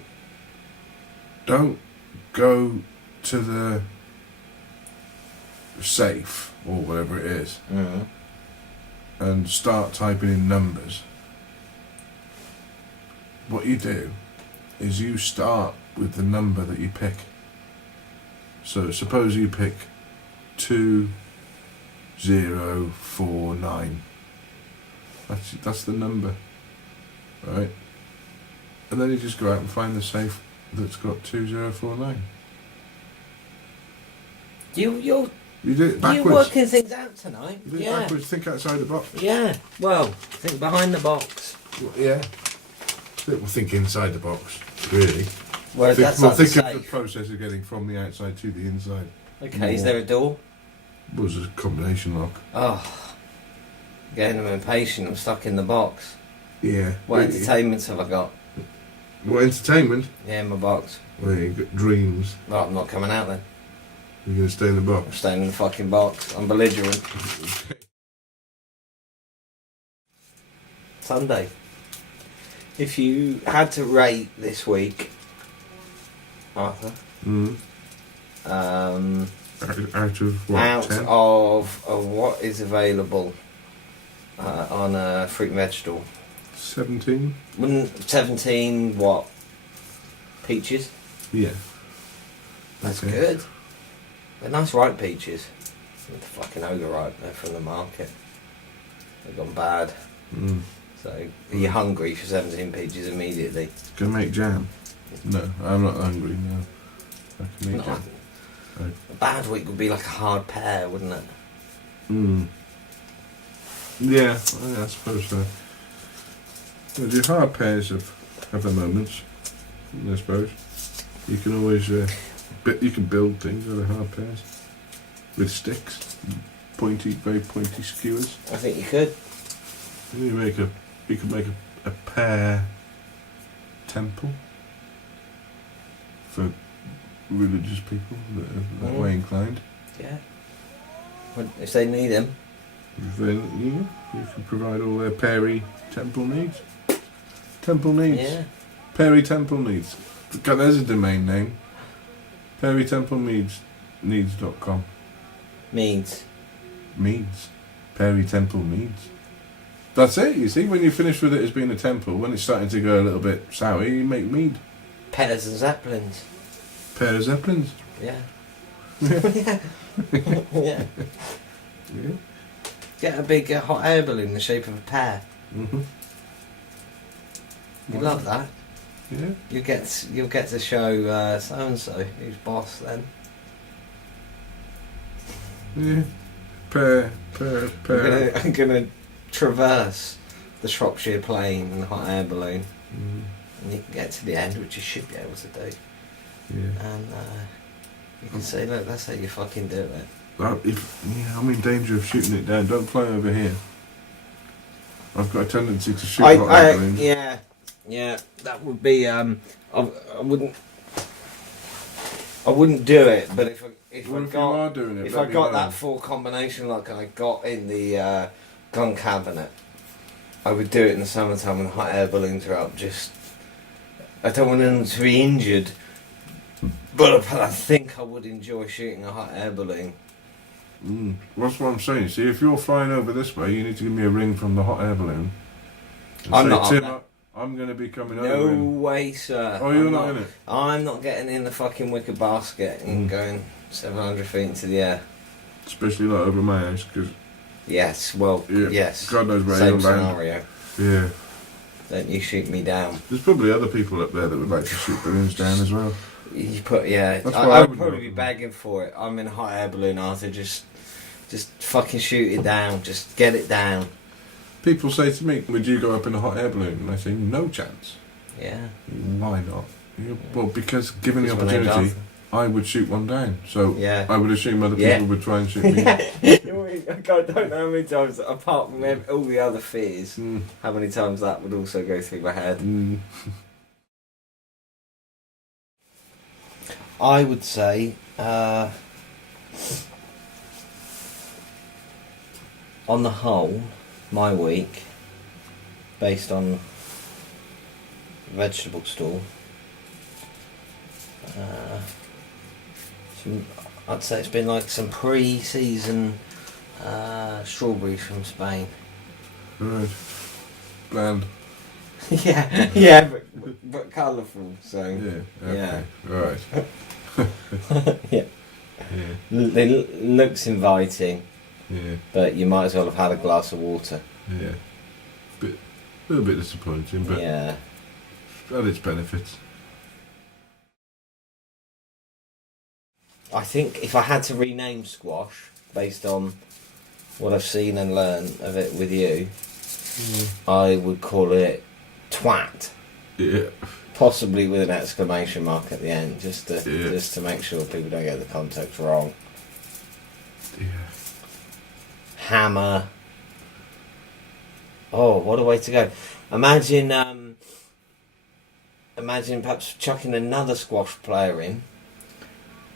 go to the safe or whatever it is and start typing in numbers. What you do is you start with the number that you pick. So suppose you pick 2049. That's the number, right? And then you just go out and find the safe that's got 2049. You're You do it backwards. You're working things out tonight. You do it Yeah. backwards. Think outside the box. Yeah. Well, think behind the box. Well, yeah. Well, think inside the box, really. Well, Think, that's well, not the think of the safe. process of getting from the outside to the inside. Okay, is there a door? It was a combination lock. Oh, getting impatient. I'm stuck in the box. Yeah. What Really. entertainments have I got? What entertainment? Yeah, in my box. Well, you got dreams. Well, I'm not coming out then. You're going to stay in the I'm box. staying in the fucking box. I'm belligerent. Sunday. If you had to rate this week, Arthur, Out of what? out 10? of what is available on a fruit and vegetable, 17? 17 what? Peaches? Yeah. That's Okay. good. They're nice ripe peaches. With the fucking ogre ripe, they're from the market. They've gone bad. So you're hungry for 17 peaches immediately. Can I make jam? No, I'm not hungry, no. I can make No, jam. a bad week would be like a hard pear, wouldn't it? Yeah, I suppose so. Well, the hard pears have their moments, I suppose. You can always you can build things out of hard pears with sticks, very pointy skewers. I think you could. You could make a pear temple for religious people that are that way inclined. Yeah. If they need them. You can provide all their Perry temple needs. Temple needs. Yeah. Perry temple needs. God, there's a domain name. PerryTempleMeads.com. Meads. Meads. Perry temple meads. That's it, you see, when you finish with it as being a temple, when it's starting to go a little bit sour, you make mead. Pears and zeppelins. Pear zeppelins. Yeah. Yeah. Yeah. Yeah. Get a big hot air balloon in the shape of a pear. Mm-hmm. You'd love that. Yeah. You'll get to show so and so who's boss then. Yeah. Pair. I'm gonna traverse the Shropshire Plain in a hot air balloon, and you can get to the end, which you should be able to do. Yeah. And you can say, look, that's how you fucking do it. Well, I'm in danger of shooting it down. Don't fly over here. I've got a tendency to shoot hot air balloons. Yeah, that would be. I wouldn't do it, but if you are doing it, if I got that full combination like I got in the gun cabinet, I would do it in the summertime when hot air balloons are up. Just, I don't want them to be injured, but I think I would enjoy shooting a hot air balloon. That's what I'm saying. See, if you're flying over this way, you need to give me a ring from the hot air balloon. I'm not. Tim, I'm going to be coming over. No way, sir. Oh, you're not in it? I'm not getting in the fucking wicker basket and going 700 feet into the air. Especially not over my house, because... Yes, well, yes. God knows where Same you'll land. scenario. Yeah. Don't you shoot me down. There's probably other people up there that would like to shoot balloons down as well. You put, yeah. That's I what would probably be begging for it. I'm in a hot air balloon, Arthur. Just fucking shoot it down. Just get it down. People say to me, would you go up in a hot air balloon? And I say, no chance. Yeah. Why not? Well, because given the opportunity, I would shoot one down. So I would assume other people would try and shoot me. I don't know how many times, apart from all the other fears, how many times that would also go through my head. I would say, on the whole, my week, based on vegetable stall, I'd say it's been like some pre-season strawberries from Spain. Right. Bland. yeah, but colourful. So Okay. Right. yeah. It looks inviting. Yeah. But you might as well have had a glass of water. Yeah. A little bit disappointing, but yeah. had its benefits. I think if I had to rename squash based on what I've seen and learned of it with you, I would call it twat. Yeah. Possibly with an exclamation mark at the end, just to make sure people don't get the context wrong. Yeah. Hammer. Oh, what a way to go! Imagine perhaps chucking another squash player in,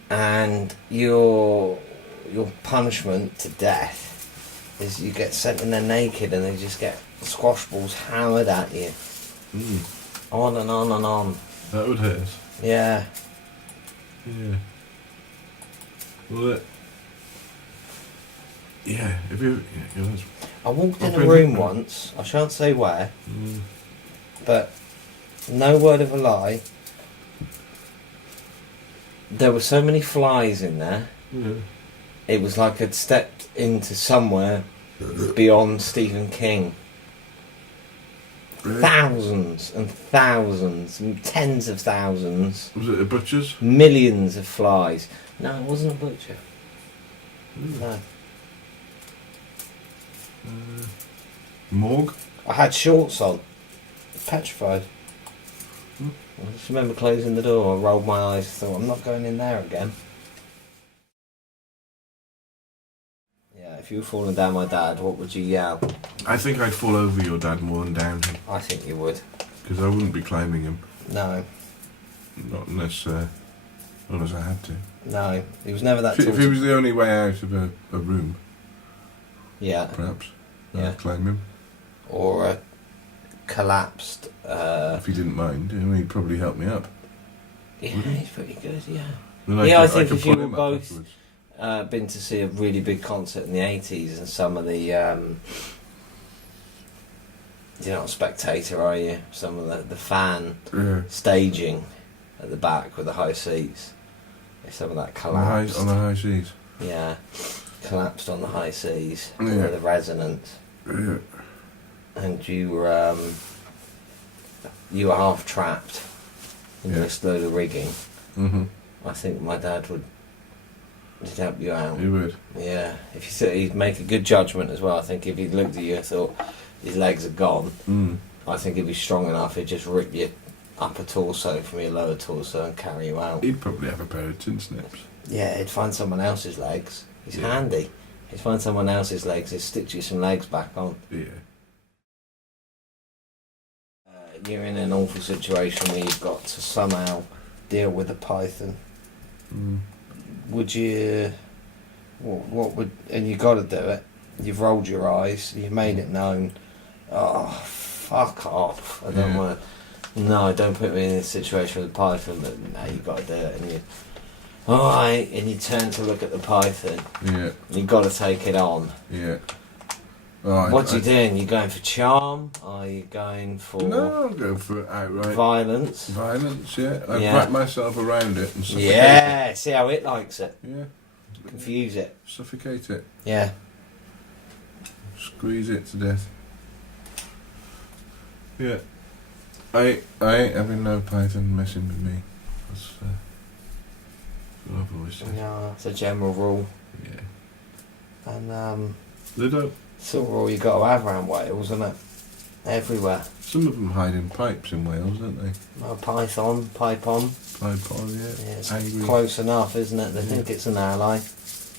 and your punishment to death is you get sent in there naked, and they just get squash balls hammered at you, on and on and on. That would hurt. Yeah. Yeah. Well, yeah. If you, I walked in a room once. I shan't say where, but no word of a lie. There were so many flies in there. Yeah. It was like I'd stepped into somewhere beyond Stephen King. Really? Thousands and thousands and tens of thousands. Was it a butcher's? Millions of flies. No, it wasn't a butcher. No. Morgue? I had shorts on. Petrified. I just remember closing the door. I rolled my eyes. Thought, I'm not going in there again. Yeah, if you were falling down my dad, what would you yell? I think I'd fall over your dad more than down him. I think you would. Because I wouldn't be climbing him. No. Not unless I had to. No, he was never that tall. If he was the only way out of a room. Yeah. Perhaps. Yeah. I'd climb him. Or a collapsed... if he didn't mind, he'd probably help me up. Yeah, he's pretty good, yeah. Then I think could if you pull were him up both afterwards. been to see a really big concert in the 80s and some of the... you're not a spectator, are you? Some of the fan staging at the back with the high seats. If some of that collapsed. On the high seas. Yeah. Collapsed on the high seas. Yeah. The resonance. Yeah. And you were half trapped. and Yeah. just load of rigging, Mm-hmm. I think my dad would help you out. He would. Yeah, if you thought he'd make a good judgment as well. I think if he looked at you and thought his legs are gone, I think he'd be strong enough. He'd just rip your upper torso from your lower torso and carry you out. He'd probably have a pair of tin snips. Yeah, he'd find someone else's legs. He's Yeah. handy. He'd find someone else's legs. He'd stitch you some legs back on. Yeah. You're in an awful situation where you've got to somehow deal with a python. Would you? What would? And you got to do it. You've rolled your eyes. You've made it known. Oh, fuck off! I don't want to. No, don't put me in this situation with a python. But no, you got to do it. And you, all right. And you turn to look at the python. Yeah. You got to take it on. Yeah. Oh, What are you doing? You going for charm? Are you going for No, I'll go for outright violence? violence. Yeah. I Yeah. wrap myself around it and suffocate Yeah. See how it likes it. it. Yeah. Confuse it. Suffocate it. Yeah. Squeeze it to death. Yeah. I ain't having no python messing with me. That's what I've always said. Yeah. It's a general rule. Yeah. And They don't. it's a rule you got to have around Wales, isn't it? Everywhere. Some of them hide in pipes in Wales, don't they? A python, pipe on. Pipe on, yeah. Yeah, it's Angry. close enough, isn't it? They think it's an ally.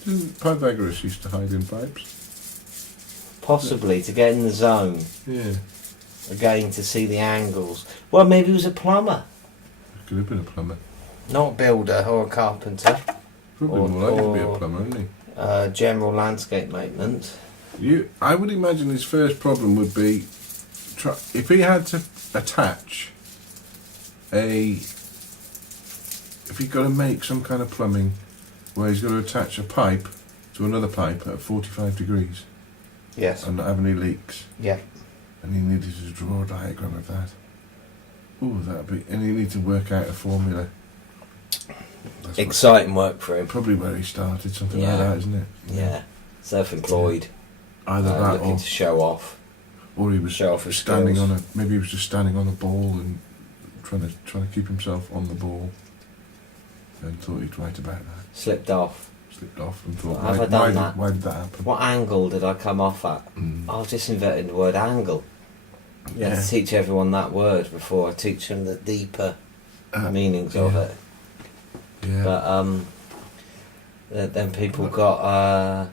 Didn't Pythagoras used to hide in pipes? Possibly to get in the zone. Yeah. Again, to see the angles. Well, maybe he was a plumber. Could have been a plumber. Not a builder or a carpenter. Probably Or- more likely to be or- a plumber, isn't General landscape maintenance. he? I would imagine his first problem would be if he had to attach if he's got to make some kind of plumbing where he's got to attach a pipe to another pipe at 45 degrees Yes. and not have any leaks, Yeah. and he needed to draw a diagram of that. Ooh, that'd be, and he needed to work out a formula. That's Exciting work for him. probably where he started, something Yeah. like that, isn't it? Yeah. Self-employed. Either that Looking to show off. or he was Show off his standing skills. on a. Maybe he was just standing on a ball and trying to keep himself on the ball, and thought he'd write about that. Slipped off. Slipped off and thought, Have I done that? why did that happen? What angle did I come off at? Mm. I've just invented the word angle. You have Yeah. to teach everyone that word before I teach them the deeper meanings of yeah. it. Yeah. But then people got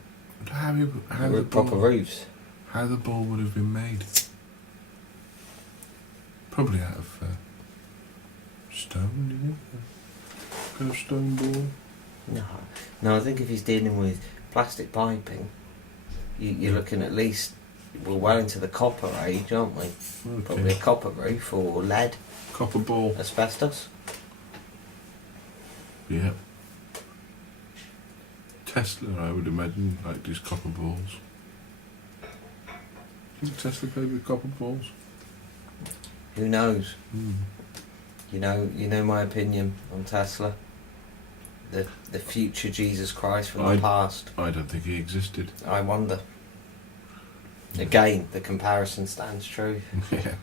how the proper ball, roofs. how the ball would have been made? Probably out of stone, do you think? Kind of stone ball. No, I think if he's dealing with plastic piping, you're looking at least, we're well into the copper age, aren't we? Okay. Probably a copper roof or lead, Copper ball. asbestos. Yeah. Tesla, I would imagine, like these copper balls. Do you think Tesla played with copper balls? Who knows? Mm. You know my opinion on Tesla. The future Jesus Christ from the past. I don't think he existed. I wonder. Again, the comparison stands true. Yeah.